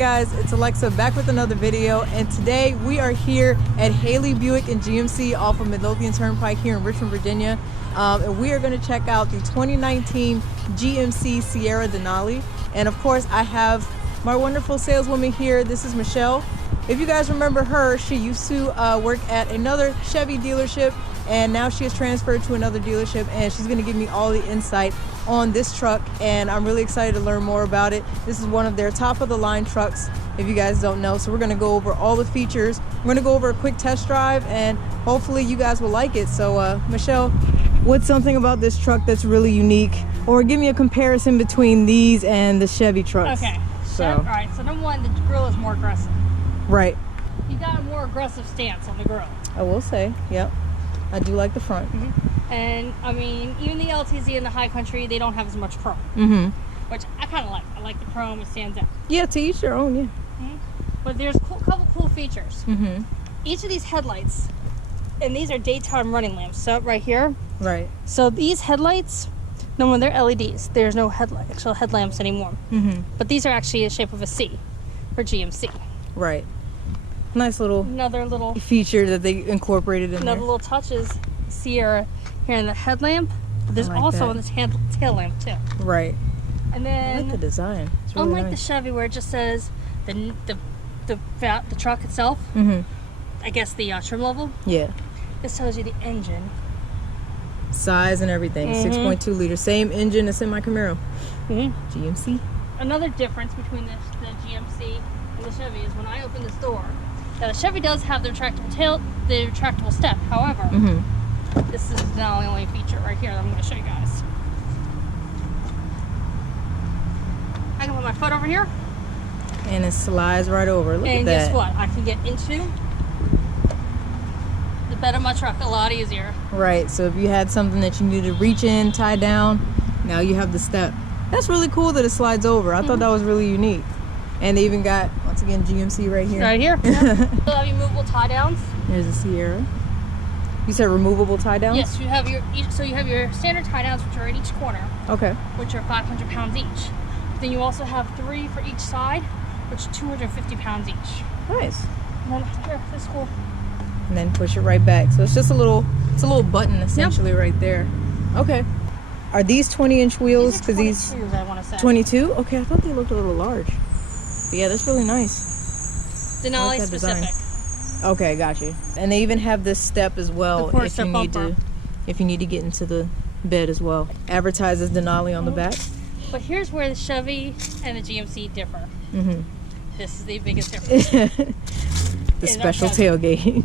guys, it's Alexa back with another video, and today we are here at Haley Buick and GMC off of Midlothian Turnpike here in Richmond, Virginia, and we are going to check out the 2019 GMC Sierra Denali. And of course I have my wonderful saleswoman here. This is Michelle. If you guys remember her, she used to work at another Chevy dealership, and now she has transferred to another dealership, and she's going to give me all the insight on this truck, and I'm really excited to learn more about it. This is one of their top of the line trucks, if you guys don't know. So we're going to go over all the features. We're going to go over a quick test drive, and hopefully you guys will like it. So Michelle, what's something about this truck that's really unique, or give me a comparison between these and the Chevy trucks? Okay, so all right, so number one, the grill is more aggressive. Right. You got a more aggressive stance on the grill. I will say, yep, I do like the front. And I mean, even the LTZ and the High Country, they don't have as much chrome, which I kind of like. I like the chrome; it stands out. Yeah, to each their own. Yeah. But there's a couple cool features. Each of these headlights, and these are daytime running lamps. So right here. Right. So these headlights, no, when they're LEDs, there's no actual headlamps anymore. But these are actually the shape of a C for GMC. Right. Nice little another little feature that they incorporated in there. Another little touch is Sierra here in the headlamp. But there's like also that. on this tail lamp too. Right. And then I like the design. It's really unlike nice. the Chevy where it just says the truck itself, I guess the trim level. Yeah. This tells you the engine size and everything. 6.2 liter, same engine as in my Camaro. GMC. Another difference between the GMC and the Chevy is when I open this door. Now the Chevy does have the retractable step. However, this is the only feature right here that I'm going to show you guys. I can put my foot over here, and it slides right over. Look at that. And guess what? I can get into the bed of my truck a lot easier. Right. So if you had something that you needed to reach in, tie down, now you have the step. That's really cool that it slides over. I thought that was really unique. And they even got, once again, GMC right here. Right here. You'll have your movable tie downs. There's a Sierra. You said removable tie downs? Yes, you have your standard tie downs, which are in each corner. Okay. Which are 500 pounds each. Then you also have 3 for each side, which are 250 pounds each. Nice. And then here, this is cool. And then push it right back. So it's just a little button essentially right there. Okay. Are these 20-inch wheels? These are 22s, I want to say. 22? Okay, I thought they looked a little large. But yeah, that's really nice. Denali like specific. Design. Okay, got you. And they even have this step as well if you need to get into the bed as well. Advertises Denali on the back. But here's where the Chevy and the GMC differ. This is the biggest difference. The special tailgate.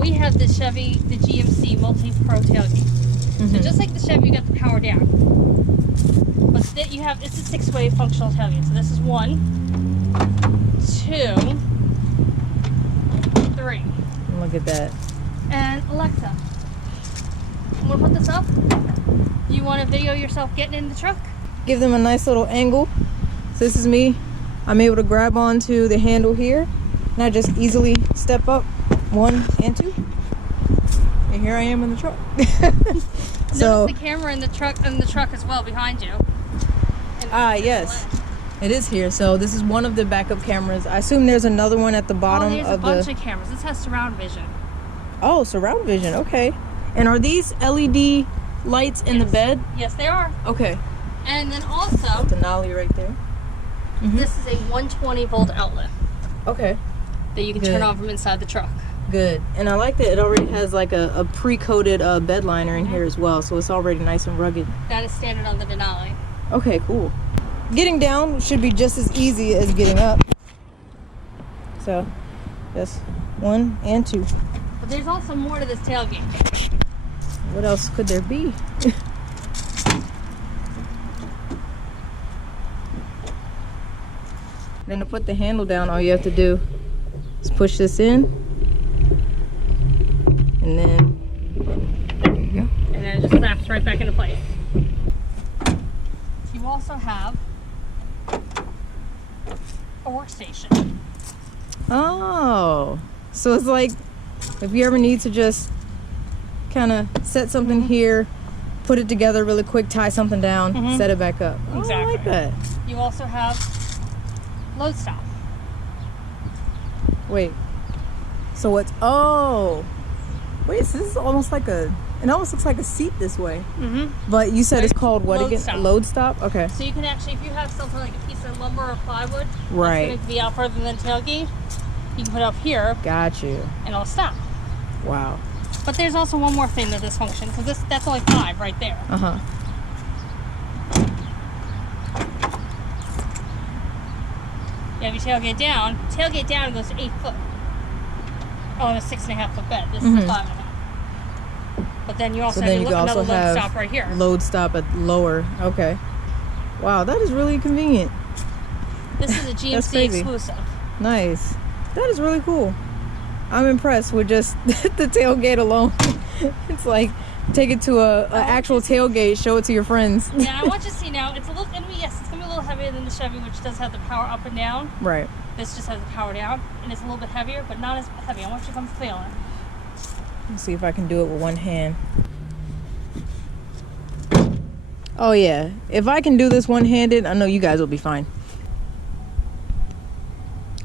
We have the GMC multi-pro tailgate. So just like the Chevy, you got the power down. But it's a 6-way functional tailgate. So this is 1, 2, 3. Look at that. And Alexa, I'm gonna put this up. You want to video yourself getting in the truck? Give them a nice little angle. So this is me. I'm able to grab onto the handle here, and I just easily step up 1 and 2. And here I am in the truck. So notice the camera in the truck as well behind you. Yes, it is here. So this is one of the backup cameras. I assume there's another one at the bottom there's a bunch of cameras. This has surround vision. Oh, surround vision. Okay. And are these LED lights in the bed? Yes, they are. Okay. And then also Denali right there. This is a 120 volt outlet. Okay. That you can turn on from inside the truck. Good. And I like that it already has like a pre-coated bed liner in here as well, so it's already nice and rugged. That is standard on the Denali. Okay, cool. Getting down should be just as easy as getting up. So, just 1 and 2. But there's also more to this tailgate. What else could there be? Then to put the handle down, all you have to do is push this in. And then, there you go. And then it just snaps right back into place. You also have a workstation. Oh, so it's like if you ever need to just kind of set something here, put it together really quick, tie something down, set it back up. Exactly. Oh, I like that. You also have load stop. Wait. So what's... Oh. Wait, so this is almost like a... It almost looks like a seat this way. Mm-hmm. But you said it's called what Load again? stop. Load stop? Okay. So you can actually, if you have something like a piece of lumber or plywood, Right. it's going to be out further than the tailgate, you can put it up here Got you. and it'll stop. Wow. But there's also one more thing to this function, because that's only 5 right there. Uh-huh. You have your tailgate down. Tailgate down goes to 8 foot. On a 6.5 foot bed. This is a 5.5. But then you also So have then you can also another load have stop right here. load stop at lower. Okay. Wow, that is really convenient. This is a GMC crazy. exclusive. Nice. That is really cool. I'm impressed with just the tailgate alone. It's like take it to a actual tailgate, show it to your friends. Yeah, I want you to see now. It's a little gonna be a little heavier than the Chevy, which does have the power up and down. Right. This just has the power down, and it's a little bit heavier, but not as heavy. I want you to come feel it. Let's see if I can do it with one hand. Oh yeah, if I can do this one-handed, I know you guys will be fine.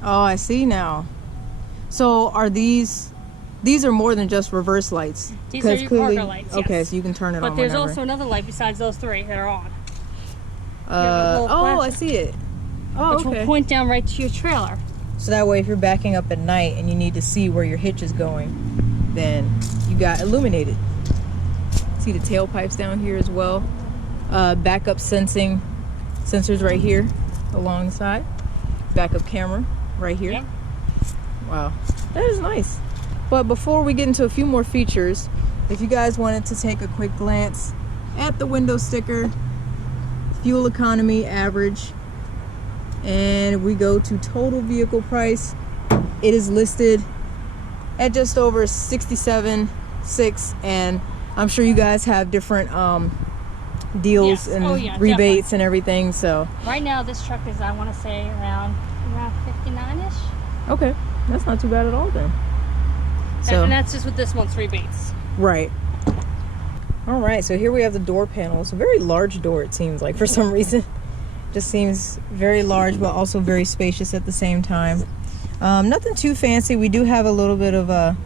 Oh, I see now. So are these are more than just reverse lights? These are your cargo lights, yes. Okay, so you can turn it on But there's whenever. also another light besides those 3 that are on. Oh, I see it. Oh, Which okay. will point down right to your trailer. So that way if you're backing up at night and you need to see where your hitch is going, then you got illuminated. See the tailpipes down here as well. Backup sensors right here alongside. Backup camera right here. Yeah. Wow, that is nice. But before we get into a few more features, if you guys wanted to take a quick glance at the window sticker, fuel economy average, and we go to total vehicle price, it is listed at just over $67,600, and I'm sure you guys have different deals Yes. and Oh, yeah, rebates and everything. So Right now, this truck is, I want to say, around 59-ish. okay, that's not too bad at all then. So And that's just with this month's rebates. right. All right, so here we have the door panel. It's a very large door, it seems like, for some reason. Just seems very large, but also very spacious at the same time. Nothing too fancy. We do have a little bit of a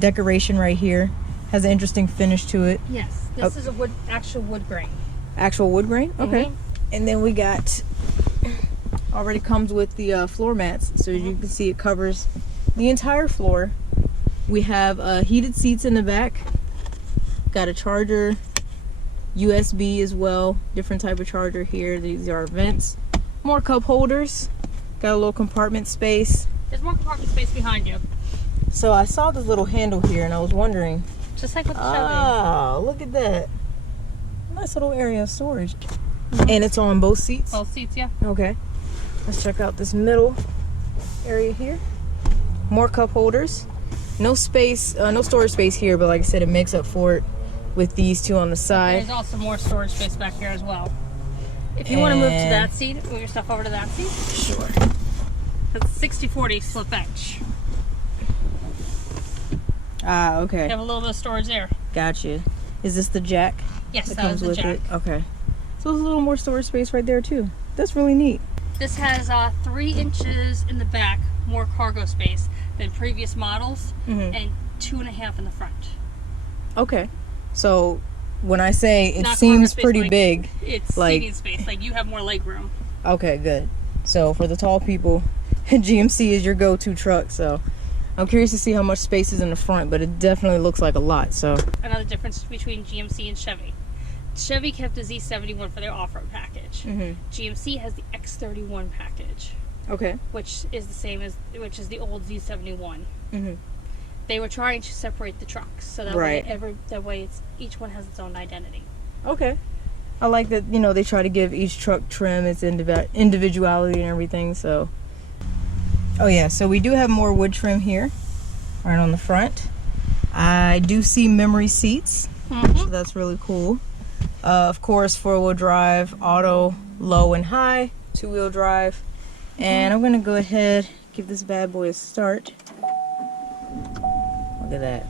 decoration right here. Has an interesting finish to it. Yes, this is a actual wood grain. Actual wood grain? Okay. Mhm. And then we got, already comes with the floor mats. So as you can see, it covers the entire floor. We have heated seats in the back. Got a charger, USB as well, different type of charger here. These are vents, more cup holders, got a little compartment space. There's more compartment space behind you. So I saw this little handle here and I was wondering, Just like with the Chevy. oh, look at that. Nice little area of storage. And it's on both seats? Both seats, yeah. Okay. Let's check out this middle area here. More cup holders. No space, no storage space here, but like I said, it makes up for it with these two on the side. There's also more storage space back here as well. If you want to move to that seat, move your stuff over to that seat. Sure. It's 60-40 split bench. Ah, okay. You have a little bit of storage there. Gotcha. Is this the jack? Yes, that is the jack. it? Okay. So there's a little more storage space right there too. That's really neat. This has 3 inches in the back, more cargo space than previous models, and 2.5 in the front. Okay. So when I say it Not seems cargo space, pretty like, big, It's like- seating space. Like you have more leg room. okay, good. So for the tall people, GMC is your go-to truck. So I'm curious to see how much space is in the front, but it definitely looks like a lot. So Another difference between GMC and Chevy. Chevy kept the Z71 for their off-road package. GMC has the X31 package, okay. which is the same as the old Z71. They were trying to separate the trucks so that way each one has its own identity. Okay. I like that, you know, they try to give each truck trim its individuality and everything, so. Oh yeah, so we do have more wood trim here, right on the front. I do see memory seats, so that's really cool. Of course, 4-wheel drive, auto, low and high, 2-wheel drive. And I'm gonna go ahead, give this bad boy a start. Look at that.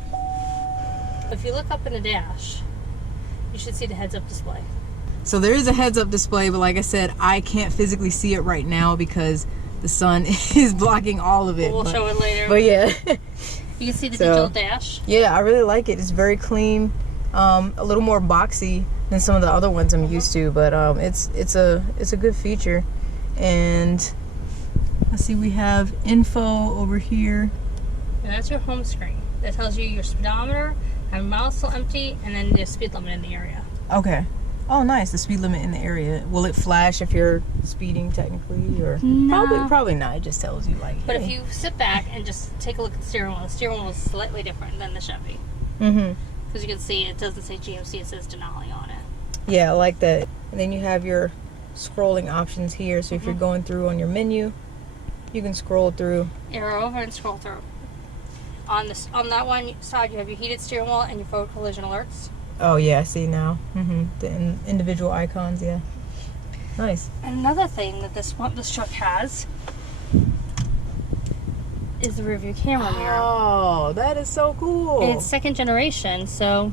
If you look up in the dash, you should see the heads-up display. So there is a heads-up display, but like I said, I can't physically see it right now because the sun is blocking all of it. We'll show it later. But yeah. You can see the digital dash. Yeah, I really like it. It's very clean, a little more boxy than some of the other ones I'm used to, but it's a good feature. And I see we have info over here. And that's your home screen. That tells you your speedometer, how many miles still empty, and then the speed limit in the area. Okay. Oh, nice. The speed limit in the area. Will it flash if you're speeding technically, or No. probably not? It just tells you like. But hey. if you sit back and just take a look at the steering wheel is slightly different than the Chevy. Mm-hmm. Because you can see it doesn't say GMC, it says Denali on it. Yeah, I like that. And then you have your scrolling options here. So if you're going through on your menu, you can scroll through. Arrow over and scroll through. On that one side, you have your heated steering wheel and your forward collision alerts. Oh yeah, I see now. The individual icons, yeah. Nice. And another thing that this truck has is the rear view camera mirror. Oh, that is so cool. And it's second generation, so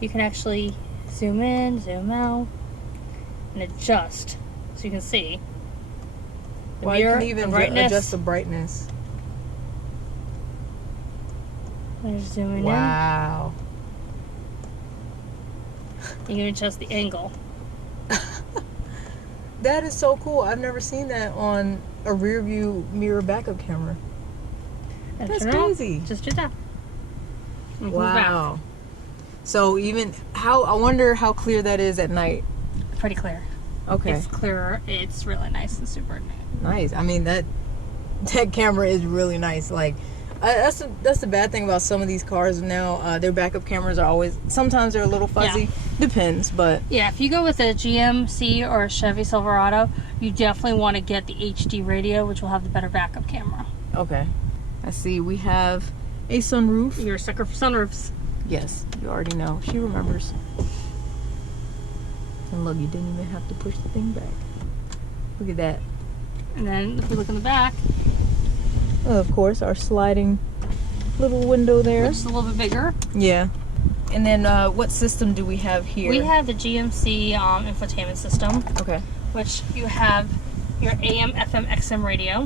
you can actually zoom in, zoom out, and adjust, so you can see the Well, mirror, you can even the brightness. adjust the brightness. There's zooming Wow. in. You can adjust the angle. That is so cool. I've never seen that on a rear view mirror backup camera. And That's turn it off. crazy. Just do that. And move back. Wow. So even I wonder how clear that is at night. Pretty clear. Okay. It's clearer. It's really nice and super Nice. I mean that camera is really nice. Like that's the bad thing about some of these cars now. Their backup cameras are always sometimes they're a little fuzzy. Yeah. Depends, but Yeah, if you go with a GMC or a Chevy Silverado, you definitely want to get the HD radio, which will have the better backup camera. okay. I see we have a sunroof. You're a sucker for sunroofs. Yes, you already know. She remembers. And look, you didn't even have to push the thing back. Look at that. And then if we look in the back, Of course, our sliding little window there. which is a little bit bigger, Yeah. And then what system do we have here? we have the GMC infotainment system, Okay. which you have your AM, FM, XM radio,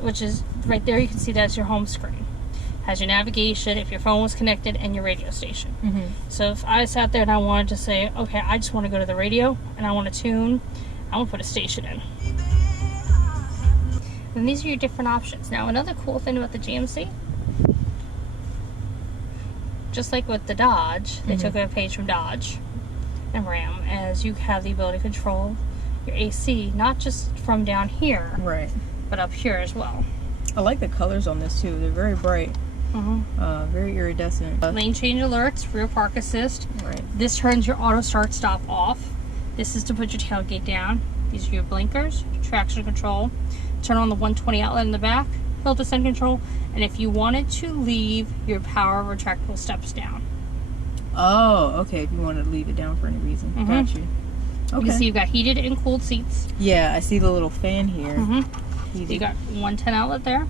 which is right there. You can see that's your home screen. Has your navigation, if your phone was connected, and your radio station. So if I sat there and I wanted to say, okay, I just want to go to the radio and I want to tune, I want to put a station in. And these are your different options. Now, another cool thing about the GMC, just like with the Dodge, they took a page from Dodge and Ram, as you have the ability to control your AC, not just from down here, Right. but up here as well. I like the colors on this too. They're very bright. Very iridescent. Lane change alerts, rear park assist. Right. This turns your auto start stop off. This is to put your tailgate down. These are your blinkers, traction control. Turn on the 120 outlet in the back, hill descent control, and if you wanted to leave your power retractable steps down. Oh, okay. If you want to leave it down for any reason. Got you. You Okay. can see you've got heated and cooled seats. Yeah, I see the little fan here. You got 110 outlet there.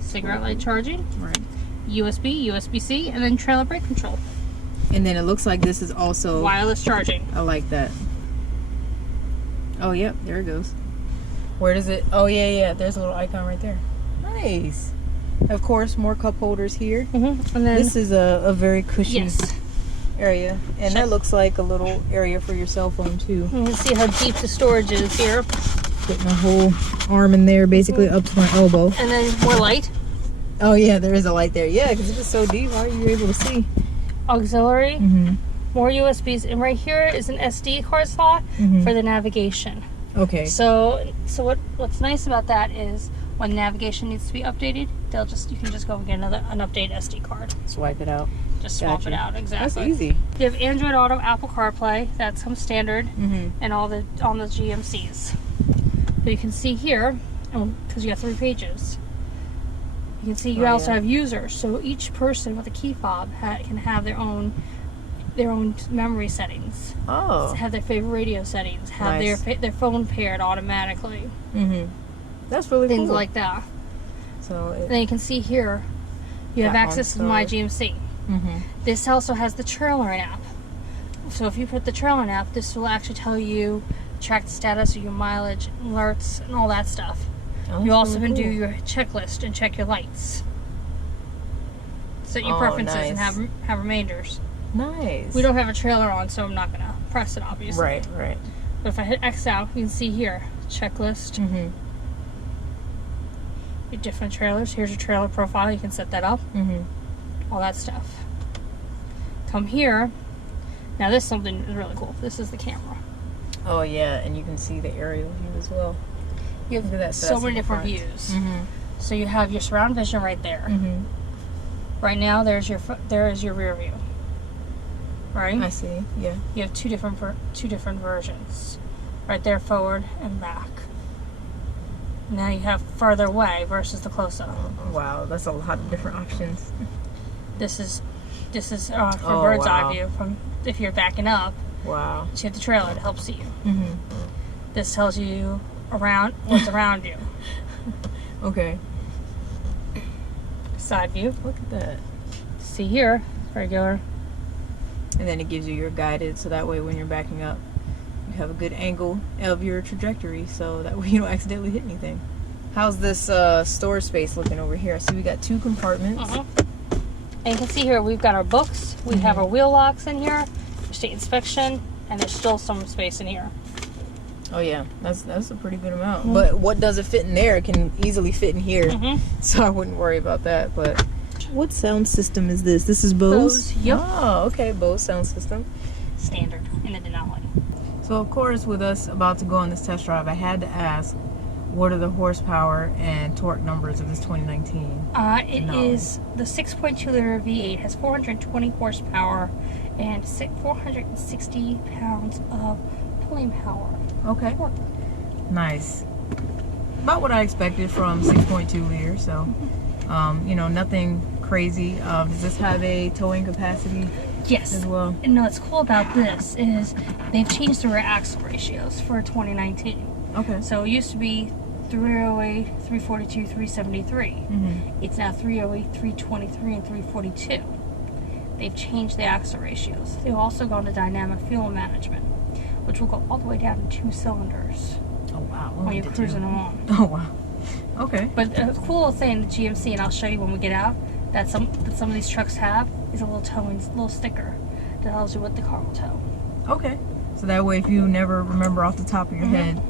Cigarette light charging. Right. USB, USB-C, and then trailer brake control. And then it looks like this is also Wireless charging. I like that. Oh, yep, there it goes. Where does it? Oh, yeah, there's a little icon right there. Nice. Of course, more cup holders here. And then This is a very cushy yes, area. And that looks like a little area for your cell phone, too. you can see how deep the storage is here. Put my whole arm in there, basically up to my elbow. And then more light. Oh, yeah, there is a light there. Yeah, because it was so deep. How are you able to see? Auxiliary. More USBs. And right here is an SD card slot for the navigation. Okay. So what's nice about that is when navigation needs to be updated, you can just go and get an update SD card. Swipe it out. Just swap Gotcha. it out. Exactly. That's easy. You have Android Auto, Apple CarPlay. That comes standard, and on the GMCs. But you can see here, because you have 3 pages. You can see you also have users. So each person with a key fob can have their own memory settings. Oh. Have their favorite radio settings. Have Nice. their phone paired automatically. That's really Things cool. like that. So And then you can see here, you have That access to one, My so- GMC. This also has the trailer app. So if you put the trailer app, this will actually tell you track the status of your mileage, alerts, and all that stuff. Oh, You also really can do cool. your checklist and check your lights. Set your Oh, preferences and nice. have reminders. Nice. We don't have a trailer on, so I'm not going to press it, obviously. Right, right. But if I hit X out, you can see here, checklist, Mm-hmm. your different trailers. Here's your trailer profile. You can set that up. Mm-hmm. All that stuff. Come here. Now this is something really cool. This is the camera. Oh yeah, and you can see the aerial view as well. You have Look at that, so that's many in the different front. views. Mm-hmm. So you have your surround vision right there. Mm-hmm. Right now, there is your rear view. Right? I see. Yeah. You have two different versions. Right there, forward and back. Now you have further away versus the close-up. Wow, that's a lot of different options. This is from Oh, bird's wow. eye view. From if you're backing up, Wow. you have the trailer to help see you. Mm-hmm. This tells you what's around you. Okay. Side view. Look at that. See here, regular. And then it gives you your guided, so that way when you're backing up, you have a good angle of your trajectory, so that way you don't accidentally hit anything. How's this storage space looking over here? So we got 2 compartments. And you can see here we've got our books. We have our wheel locks in here, state inspection, and there's still some space in here. Oh yeah, that's a pretty good amount. But what doesn't fit in there can easily fit in here, so I wouldn't worry about that. But what sound system is this? This is Bose? Yep. Oh, okay, Bose sound system. Standard in the Denali. So of course, with us about to go on this test drive, I had to ask, what are the horsepower and torque numbers of this 2019? It is the 6.2 liter V8 has 420 horsepower and 460 pounds of pulling power. Okay, Torque. nice. About what I expected from 6.2 liter. So, nothing crazy. Does this have a towing capacity Yes. as well? And what's cool about this is they've changed the rear axle ratios for 2019. Okay. So it used to be 308, 342, 373. Mm-hmm. It's now 308, 323, and 342. They've changed the axle ratios. They've also gone to dynamic fuel management, which will go all the way down to 2 cylinders Oh wow. when you're cruising along. Oh wow. Okay. But the cool thing in the GMC, and I'll show you when we get out, that some of these trucks have is a little sticker that tells you what the car will tow. Okay. So that way, if you never remember off the top of your head.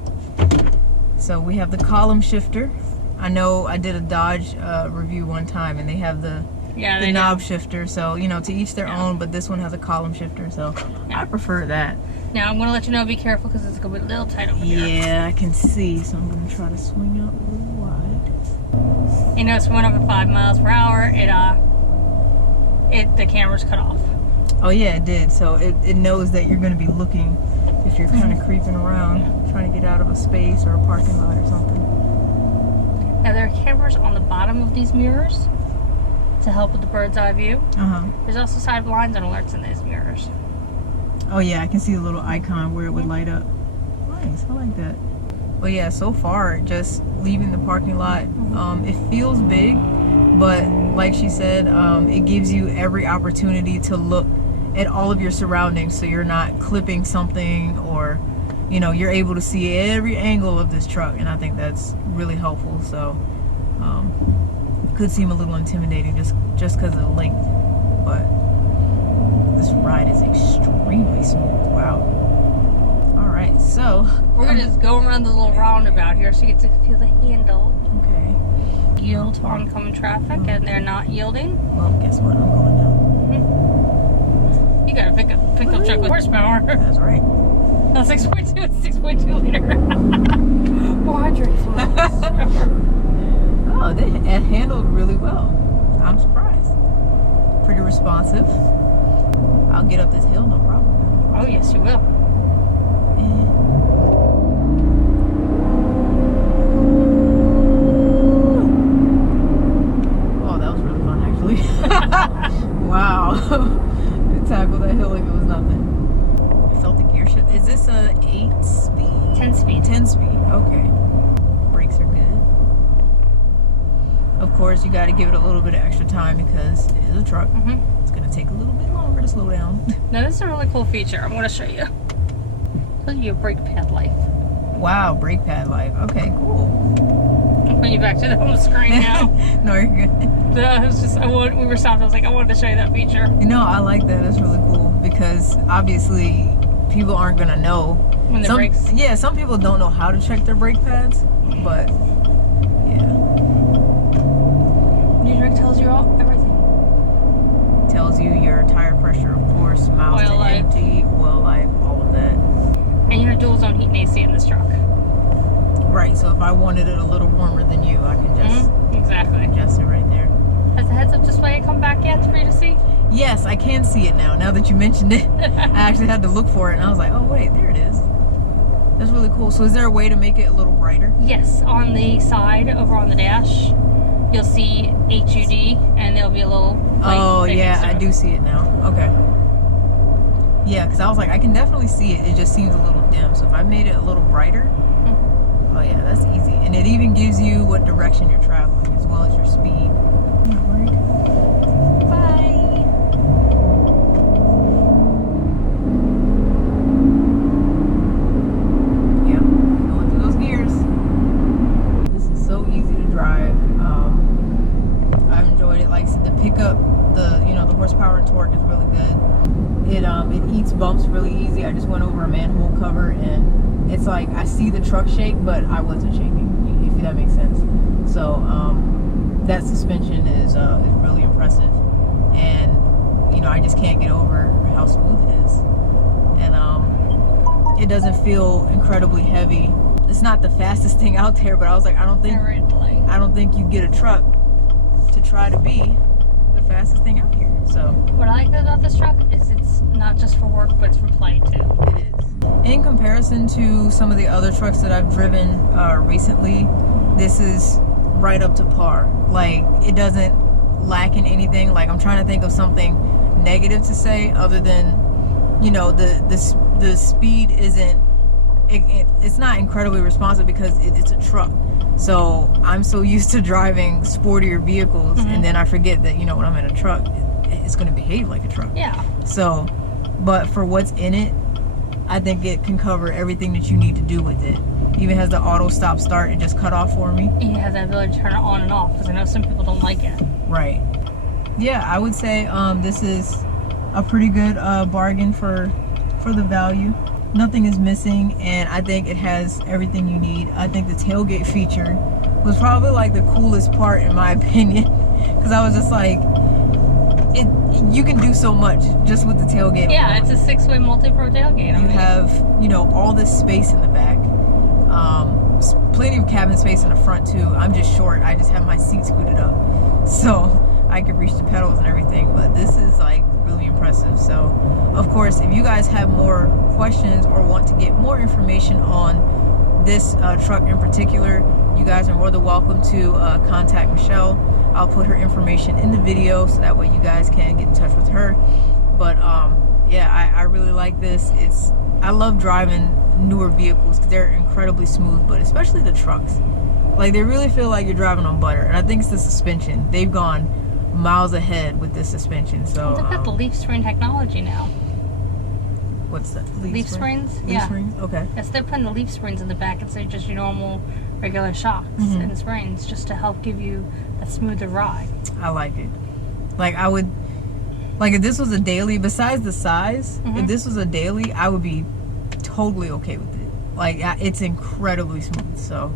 So we have the column shifter. I know I did a Dodge review one time, and they have the knob shifter. So to each their own. But this one has a column shifter, so I prefer that. Now I'm going to let you know, be careful because it's going to be a little tight over here. Yeah, I can see. So I'm going to try to swing out a little wide. You know, it's going up at 5 miles per hour. The camera's cut off. Oh yeah, it did. So it knows that you're going to be looking if you're kind of creeping around, trying to get out of a space or a parking lot or something. Now there are cameras on the bottom of these mirrors to help with the bird's eye view. There's also side blinds and alerts in these mirrors. Oh yeah, I can see the little icon where it would light up. Nice, I like that. But yeah, so far, just leaving the parking lot, it feels big, but like she said, it gives you every opportunity to look at all of your surroundings, so you're not clipping something, or you're able to see every angle of this truck, and I think that's really helpful. So could seem a little intimidating just because of the length, but this ride is extremely smooth. Wow. All right, so We're going to just go around the little roundabout here so you get to feel the handle. okay. Yield to oncoming traffic, and they're not yielding. Well, guess what? I'm going down. You got a pickup truck with horsepower. That's right. Not 6.2, it's 6.2 liter. 400 flows. Oh, it handled really well. I'm surprised. Pretty responsive. I'll get up this hill, no problem. Oh, yes, you will. Oh, that was really fun, actually. Wow. To tackle that hill like it was nothing. I felt the gear shift. Is this a 8-speed? 10 speed. 10 speed, okay. Brakes are good. Of course, you got to give it a little bit of extra time because it is a truck. It's going to take a little bit longer to slow down. Now, this is a really cool feature. I'm going to show you. Tells you brake pad life. Wow, brake pad life. Okay, cool. I'm putting you back to the home screen now. No, you're good. It was just, we were stopped. I was like, I wanted to show you that feature. You know, I like that. That's really cool because obviously people aren't gonna know When the brakes. Yeah, some people don't know how to check their brake pads, but yeah. Your truck tells you everything. Tells you your tire pressure, of course, miles Oil to life. empty, oil life, all of that. And you have dual zone heat and AC in this truck. Right. So if I wanted it a little warmer than you, I can just Exactly. adjust it right there. Has the heads up display come back yet for you to see? Yes, I can see it now. Now that you mentioned it, I actually had to look for it, and I was like, oh wait, there it is. That's really cool. So is there a way to make it a little brighter? Yes, on the side over on the dash, you'll see HUD, and there'll be a little light. Oh that yeah, gets I through. do see it now. Okay. Yeah, because I was like, I can definitely see it. It just seems a little dim. So if I made it a little brighter, oh yeah, that's easy. And it even gives you what direction you're traveling as well as your speed. I'm not worried. Bye. Yep, going through those gears. This is so easy to drive. I've enjoyed it. Like I said, the pickup, the horsepower and torque is really good. It eats bumps really easy. I just went over a manhole cover and it's like I see the truck shake, but I wasn't shaking. If that makes sense. So that suspension is really impressive, and I just can't get over how smooth it is, and it doesn't feel incredibly heavy. It's not the fastest thing out there, but I was like, I don't think you get a truck to try to be the fastest thing out here. So What I like about this truck is it's not just for work, but it's for play too. it is. In comparison to some of the other trucks that I've driven recently, this is right up to par. Like, it doesn't lack in anything. Like, I'm trying to think of something negative to say other than, the speed isn't, it's not incredibly responsive because it's a truck. So I'm so used to driving sportier vehicles, and then I forget that, when I'm in a truck, it's going to behave like a truck. Yeah. So, but for what's in it, I think it can cover everything that you need to do with it. Even has the auto stop start and just cut off for me. And you have the ability to turn it on and off, because I know some people don't like it. Right. Yeah, I would say this is a pretty good bargain for the value. Nothing is missing, and I think it has everything you need. I think the tailgate feature was probably like the coolest part in my opinion, because I was just like, you can do so much just with the tailgate. Yeah, alone. it's a 6-way multi-pro tailgate. You have, all this space in the back. Plenty of cabin space in the front too. I'm just short. I just have my seat scooted up, so I could reach the pedals and everything. But this is like really impressive. So, of course, if you guys have more questions or want to get more information on this truck in particular, you guys are more than welcome to contact Michelle. I'll put her information in the video so that way you guys can get in touch with her. But yeah, I really like this. I love driving newer vehicles because they're incredibly smooth, but especially the trucks. Like, they really feel like you're driving on butter. And I think it's the suspension. They've gone miles ahead with this suspension. So They've got the leaf spring technology now. What's that? Leaf springs? Leaf springs? Okay. Yes, they're putting the leaf springs in the back instead of just your normal regular shocks and springs, just to help give you a smoother ride. I like it. Like, if this was a daily, besides the size, if this was a daily, I would be totally okay with it. Like, it's incredibly smooth. So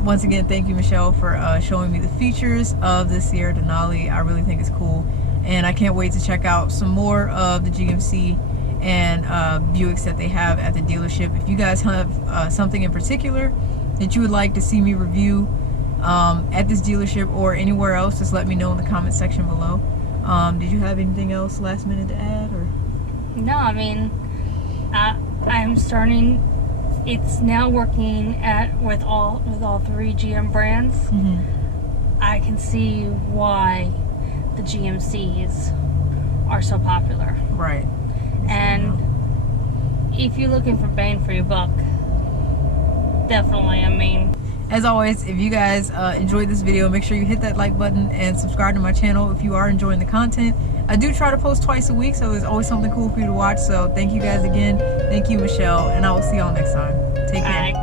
once again, thank you, Michelle, for showing me the features of the Sierra Denali. I really think it's cool, and I can't wait to check out some more of the GMC and Buicks that they have at the dealership. If you guys have something in particular that you would like to see me review at this dealership or anywhere else, just let me know in the comment section below. Did you have anything else last minute to add? Or No, I mean, I'm starting. It's now working with all 3 GM brands. I can see why the GMCs are so popular. Right. And if you're looking for bang for your buck, definitely. I mean, as always, if you guys enjoyed this video, make sure you hit that like button and subscribe to my channel if you are enjoying the content. I do try to post twice a week, so there's always something cool for you to watch. So thank you guys again. Thank you, Michelle, and I will see y'all next time. Take care. Bye.